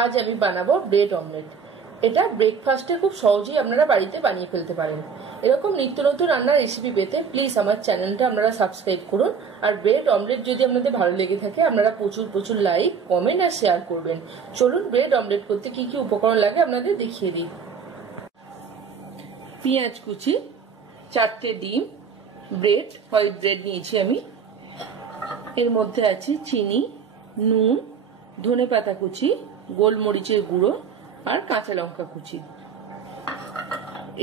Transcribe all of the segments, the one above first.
আজ আমি বানাবো ব্রেড অমলেট। এটা ব্রেকফাস্টে খুব সহজেই আপনারা বাড়িতে বানিয়ে ফেলতে পারেন। এরকম নিত্য নতুন রান্নার রেসিপি পেতে প্লিজ আমার চ্যানেলটা আপনারা সাবস্ক্রাইব করুন। আর ব্রেড অমলেট যদি আপনাদের ভালো লেগে থাকে আপনারা প্রচুর লাইক, কমেন্ট আর শেয়ার করবেন। চলুন ব্রেড অমলেট করতে কি কি উপকরণ লাগে আপনাদের দেখিয়ে দিই। পেঁয়াজ কুচি, 4টে ডিম, ব্রেড, হোয়াইট ব্রেড নিয়েছি আমি। এর মধ্যে আছে চিনি, নুন, ধনেপাতা কুচি, গোলমরিচের গুঁড়ো আর কাঁচা লঙ্কা কুচি,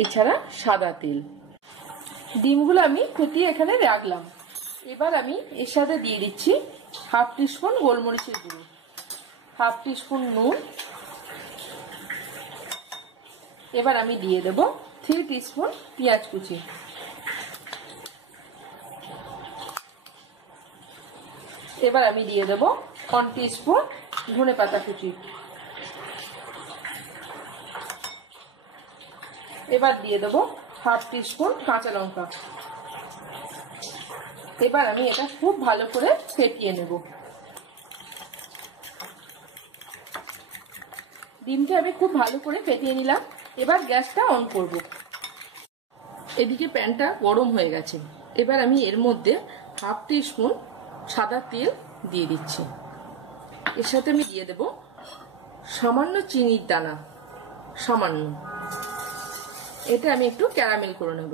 এছাড়া সাদা তেল। ডিমগুলো আমি ফেটিয়ে এখানে রাখলাম। এবার আমি এর সাথে দিয়ে দিচ্ছি হাফ টিস্পুন গোলমরিচের গুঁড়ো, হাফ টিস্পুন নুন। এবার আমি দিয়ে দেব 3 টিস্পুন পেঁয়াজ কুচি। এবার আমি দিয়ে দেব 1 টিস্পুন ধনেপাতা কুচি। এবার দিয়ে দেব হাফ টিস্পুন কাঁচা লঙ্কা। এবার আমি এটা খুব ভালো করে ফেটিয়ে নেব। ডিমটা আমি খুব ভালো করে ফেটিয়ে নিলাম। এবার গ্যাসটা অন করব। এদিকে প্যানটা গরম হয়ে গেছে। এবার আমি এর মধ্যে হাফ টিস্পুন সাদা তেল দিয়ে দিচ্ছি। এর সাথে আমি দিয়ে দেব সামান্য চিনির দানা, সামান্য। এটা আমি একটু ক্যারামেল করে নেব।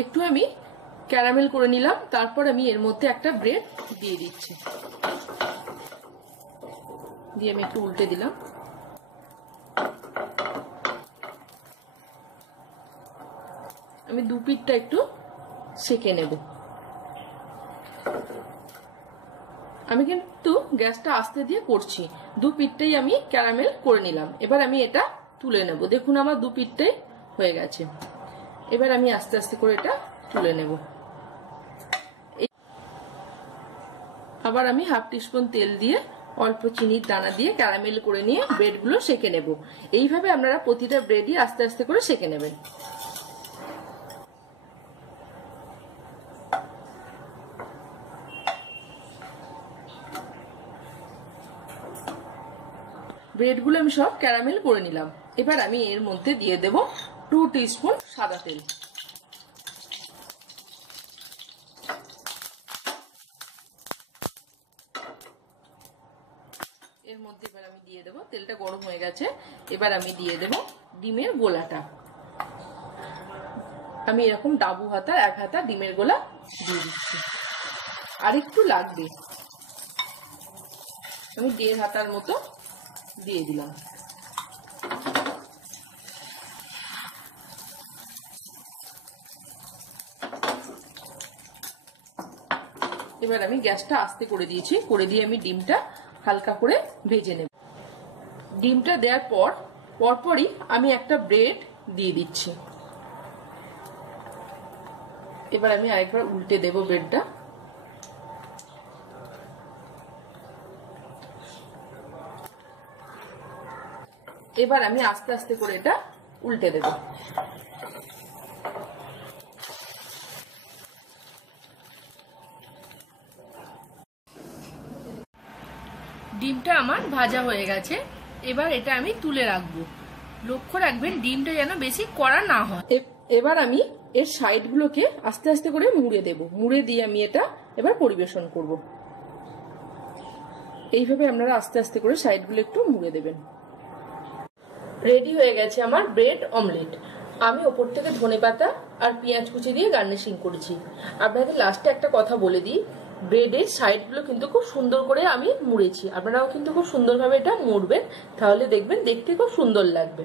একটু আমি ক্যারামেল করে নিলাম। তারপর আমি এর মধ্যে একটা ব্রেড দিয়ে দিচ্ছি। দিয়ে আমি একটু উল্টে দিলাম। আমি দু পিঠটা একটু সেঁকে নেব। আমি কিন্তু গ্যাসটা আস্তে দিয়ে করছি। দু পিঠটাই আমি ক্যারামেল করে নিলাম। এবার আমি এটা তুলে নেব। দেখুন আমার দু পিঠটাই হয়ে গেছে। এবার আমি আস্তে আস্তে করে এটা তুলে নেব। আবার আমি হাফ টিস্পুন তেল দিয়ে অল্প চিনির দানা দিয়ে ক্যারামেল করে নিয়ে ব্রেডগুলো সেঁকে নেব। এইভাবে আপনারা প্রতিটা ব্রেডই আস্তে আস্তে করে সেঁকে নেবেন। ব্রেডগুলো আমি সব ক্যারামেল করে নিলাম। এবার আমি এর মধ্যে দিয়ে দেব 2 টিস্পুন সাদা তেল। এর মধ্যে এবার আমি দিয়ে দেব, তেলটা গরম হয়ে গেছে। এবার আমি দিয়ে দেব ডিমের গোলাটা। আমি এরকম ডাবু হাতা, 1 হাতা ডিমের গোলা দিয়ে দিচ্ছি। আর একটু লাগবে, আমি 1.5 হাতার মতো দিয়ে দিলাম। এবার আমি গ্যাসটা আস্তে করে দিয়েছি। করে দিয়ে আমি ডিমটা হালকা করে ভেজে নেব। ডিমটা দেওয়ার পরপরই আমি একটা ব্রেড দিয়ে দিচ্ছি। এবার আমি আরেকবার উল্টে দেব ব্রেডটা। এবার আমি আস্তে আস্তে করে এটা উল্টে দেব। ডিমটা আমার ভাজা হয়ে গেছে। এবার এটা আমি তুলে রাখবো। লক্ষ্য রাখবেন ডিমটা যেন বেশি কড়া না হয়। এবার আমি এর সাইডগুলোকে আস্তে আস্তে করে মুড়ে দেব। মুড়ে দিয়ে আমি এটা এবার পরিবেশন করব। এইভাবে আপনারা আস্তে আস্তে করে সাইডগুলো একটু মুড়ে দেবেন। রেডি হয়ে গেছে আমার ব্রেড অমলেট। আমি ওপর থেকে ধনেপাতা আর পেঁয়াজ কুচি দিয়ে গার্নিশিং করেছি। আপনাদের লাস্টে একটা কথা বলে দিই, ব্রেডের সাইডগুলো কিন্তু খুব সুন্দর করে আমি মুড়েছি। আপনারাও কিন্তু খুব সুন্দরভাবে এটা মুড়বেন, তাহলে দেখবেন দেখতে খুব সুন্দর লাগবে।